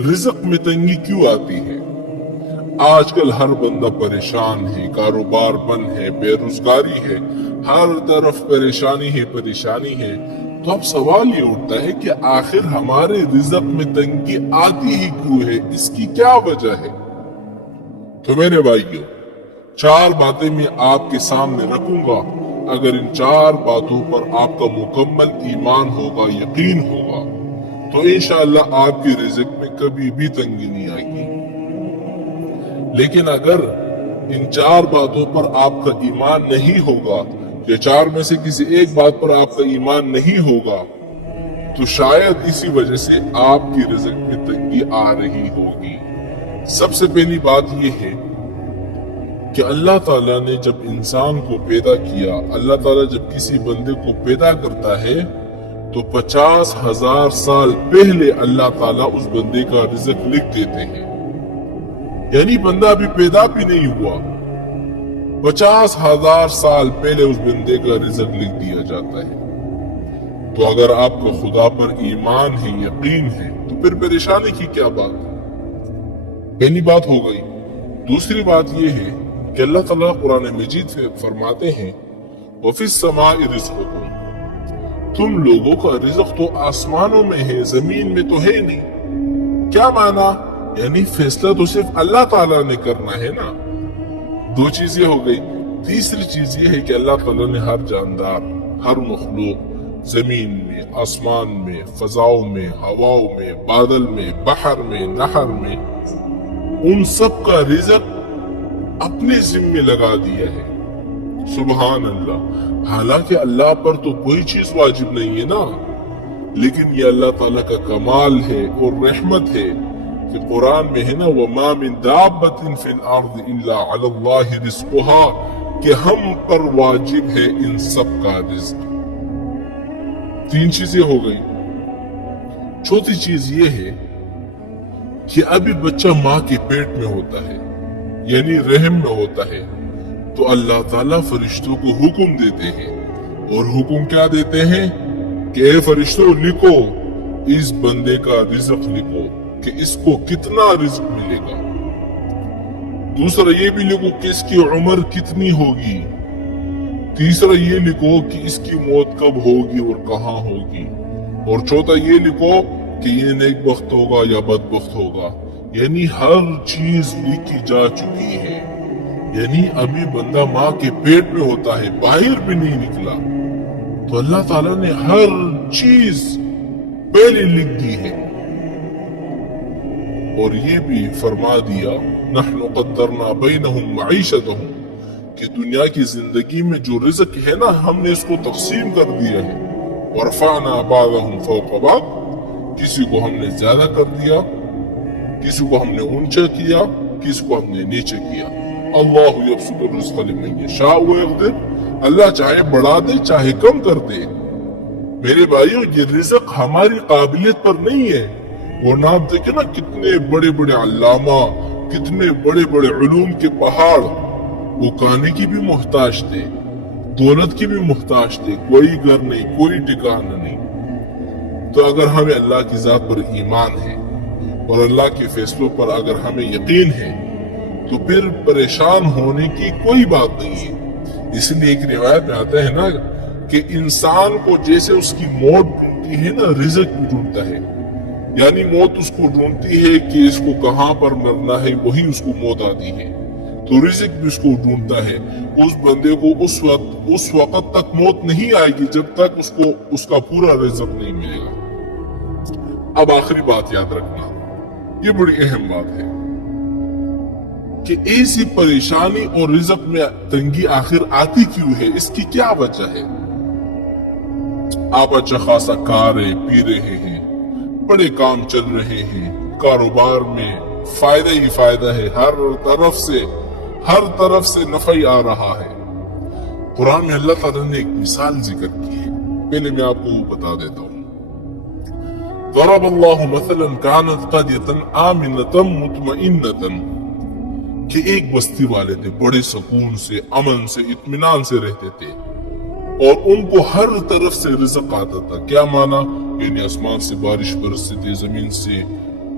رزق میں تنگی کیوں آتی ہے؟ آج کل ہر بندہ پریشان ہے، کاروبار بند ہے، بے روزگاری ہے، ہر طرف پریشانی ہے۔ تو اب سوال یہ اٹھتا ہے کہ آخر ہمارے رزق میں تنگی آتی ہی کیوں ہے؟ اس کی کیا وجہ ہے؟ تو میرے بھائیوں، 4 باتیں میں آپ کے سامنے رکھوں گا۔ اگر ان 4 باتوں پر آپ کا مکمل ایمان ہوگا، یقین ہوگا، تو انشاءاللہ آپ کی رزق میں کبھی بھی تنگی نہیں آئے گی۔ لیکن اگر ان 4 باتوں پر آپ کا ایمان نہیں ہوگا، یا 4 میں سے کسی ایک بات پر آپ کا ایمان نہیں ہوگا، تو شاید اسی وجہ سے آپ کی رزق میں تنگی آ رہی ہوگی۔ سب سے پہلی بات یہ ہے کہ اللہ تعالیٰ نے جب انسان کو پیدا کیا، اللہ تعالیٰ جب کسی بندے کو پیدا کرتا ہے تو 50,000 سال پہلے اللہ تعالیٰ اس بندے کا رزق لکھ دیتے ہیں۔ یعنی بندہ ابھی پیدا بھی نہیں ہوا، 50,000 سال پہلے اس بندے کا رزق لکھ دیا جاتا ہے۔ تو اگر آپ کو خدا پر ایمان ہے، یقین ہے، تو پھر پریشانی کی کیا بات؟ پہلی بات ہو گئی۔ دوسری بات یہ ہے کہ اللہ تعالیٰ قرآن مجید سے فرماتے ہیں وَفِي السَّمَاءِ رِزْقُكُمْ، تم لوگوں کا رزق تو آسمانوں میں ہے، زمین میں تو ہے نہیں۔ کیا معنی؟ یعنی فیصلہ تو صرف اللہ تعالیٰ نے کرنا ہے نا۔ 2 چیزیں ہو گئی۔ تیسری چیز یہ ہے کہ اللہ تعالیٰ نے ہر جاندار، ہر مخلوق، زمین میں، آسمان میں، فضاؤں میں، ہواؤں میں، بادل میں، بحر میں، نہر میں، ان سب کا رزق اپنے ذمے لگا دیا ہے۔ سبحان اللہ۔ حالانکہ اللہ پر تو کوئی چیز واجب نہیں ہے نا، لیکن یہ اللہ تعالیٰ کا کمال ہے اور رحمت ہے کہ قرآن میں ہے نا وَمَا مِن دَابَّةٍ فِي الْأَرْضِ إِلَّا عَلَى اللَّهِ رِزْقُهَا، کہ ہم پر واجب ہے ان سب کا رزق۔ 3 چیزیں ہو گئی۔ چوتھی چیز یہ ہے کہ ابھی بچہ ماں کے پیٹ میں ہوتا ہے، یعنی رحم میں ہوتا ہے، تو اللہ تعالیٰ فرشتوں کو حکم دیتے ہیں، اور حکم کیا دیتے ہیں کہ اے فرشتوں لکھو، اس بندے کا رزق لکھو کہ اس کو کتنا رزق ملے گا۔ دوسرا یہ بھی لکھو کہ اس کی عمر کتنی ہوگی۔ تیسرا یہ لکھو کہ اس کی موت کب ہوگی اور کہاں ہوگی۔ اور چوتھا یہ لکھو کہ یہ نیک بخت ہوگا یا بدبخت ہوگا۔ یعنی ہر چیز لکھی جا چکی ہے۔ یعنی ابھی بندہ ماں کے پیٹ میں ہوتا ہے، باہر بھی نہیں نکلا، تو اللہ تعالیٰ نے ہر چیز پہلے لکھ دی ہے۔ اور یہ بھی فرما دیا نحن قدرنا بینہم معیشتہم، کہ دنیا کی زندگی میں جو رزق ہے نا، ہم نے اس کو تقسیم کر دیا ہے۔ ورفعنا بعضہم فوق بعض، کسی کو ہم نے زیادہ کر دیا، کسی کو ہم نے اونچا کیا، کسی کو ہم نے نیچے کیا۔ اللہ یبسط الرزق لمن یشاء ویقدر، اللہ چاہے بڑھا دے چاہے کم کر دے۔ میرے بھائیوں، یہ رزق ہماری قابلیت پر نہیں ہے۔ ورنہ آپ دیکھیں نا کتنے بڑے بڑے علامہ، کتنے بڑے بڑے علوم کے پہاڑ، وہ کھانے کی بھی محتاج تھے، دولت کی بھی محتاج تھے، کوئی گھر نہیں، کوئی ٹھکانہ نہیں۔ تو اگر ہمیں اللہ کی ذات پر ایمان ہے اور اللہ کے فیصلوں پر اگر ہمیں یقین ہے، تو پھر پریشان ہونے کی کوئی بات نہیں ہے۔ اس لیے ایک روایت میں آتا ہے نا کہ انسان کو جیسے اس کی موت ڈھونڈتی ہے نا، رزق بھی ڈھونڈتا ہے۔ یعنی موت اس کو ڈھونڈتی ہے کہ اس کو کہاں پر مرنا ہے، وہی اس کو موت آتی ہے۔ تو رزق بھی اس کو ڈھونڈتا ہے۔ اس بندے کو اس وقت تک موت نہیں آئے گی جب تک اس کو اس کا پورا رزق نہیں ملے گا۔ اب آخری بات یاد رکھنا، یہ بڑی اہم بات ہے کہ ایسی پریشانی اور رزق میں تنگی آخر آتی کیوں ہے، اس کی کیا وجہ ہے؟ آپ اچھا خاصا کھا رہے پی رہے ہیں، بڑے کام چل رہے ہیں، کاروبار میں فائدہ ہی فائدہ ہے، ہر طرف سے نفع ہی آ رہا ہے۔ قرآن میں اللہ تعالیٰ نے ایک مثال ذکر کی ہے، پہلے میں آپ کو وہ بتا دیتا ہوں۔ ضرب اللہ مثلا كانت قرية آمنة مطمئنة، کہ ایک بستی والے تھے، بڑے سکون سے، امن سے، اطمینان سے رہتے تھے، اور ان کو ہر طرف سے رزق آتا تھا۔ کیا معنی؟ یعنی آسمان سے بارش برستی تھی، زمین سے